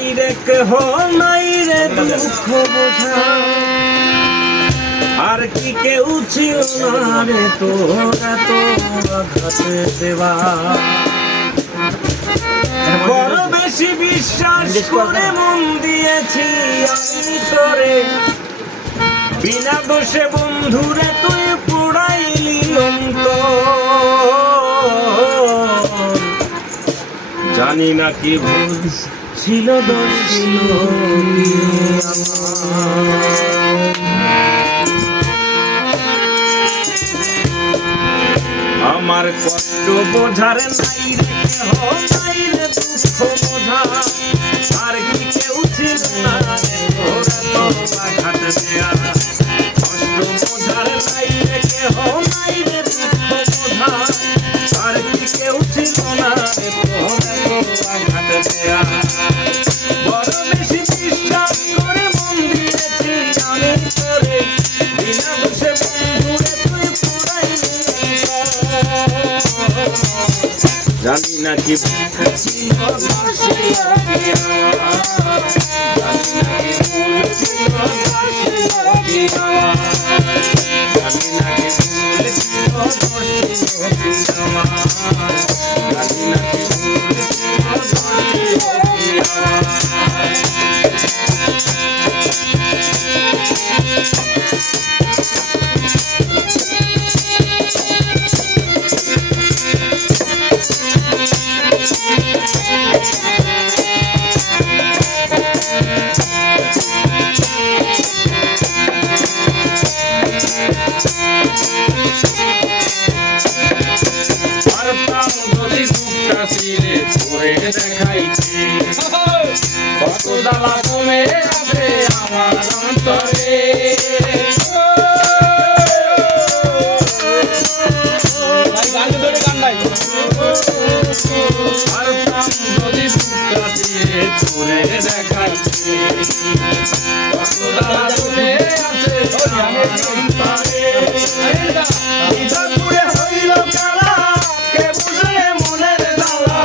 নাই রে কেহ নাই রে দুঃখ বোঝা আর কি কেউ ছিল না রে তোরা তো আঘাতে দেওয়া বড় বেশি বিশ্বাস করে মন দিয়েছি আমি তোরে বিনা দোষে বন্ধুরে তুই পুড়াইলি অন্তর জানি না কি ভুল ছিল দোষ ছিল আমার কষ্ট বোঝার নাই রে কেহ নাই রে দুঃখ বোঝা আর কি কেউ ছিল না রে তোরা তো আঘাত দেয়া কষ্ট বোঝার নাই রে কেহ নাই রে দুঃখ বোঝা আর কি কেউ ছিল না রে তোরা তো আঘাত দেয়া বড় বেশি বিশ্বাস করে মন দিয়েছি আমি তোরে বিনা দোষে বন্ধুরে তুই পুরাইলি জানি না কি দেখাইছি কত জ্বালা কমে আছে আমার অন্তরে দেখাইছি কত জ্বালা কমে আছে আমার অন্তরে হইল কালা কে বুঝলে মনের জ্বালা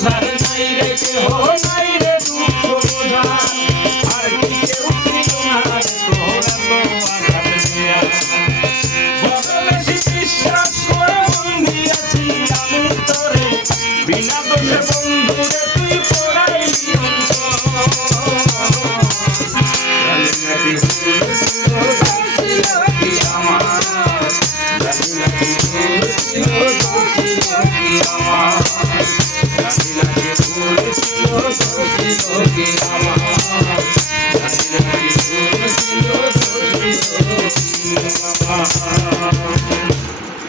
বোঝার নাই রে কেহ নাই রে দেয়া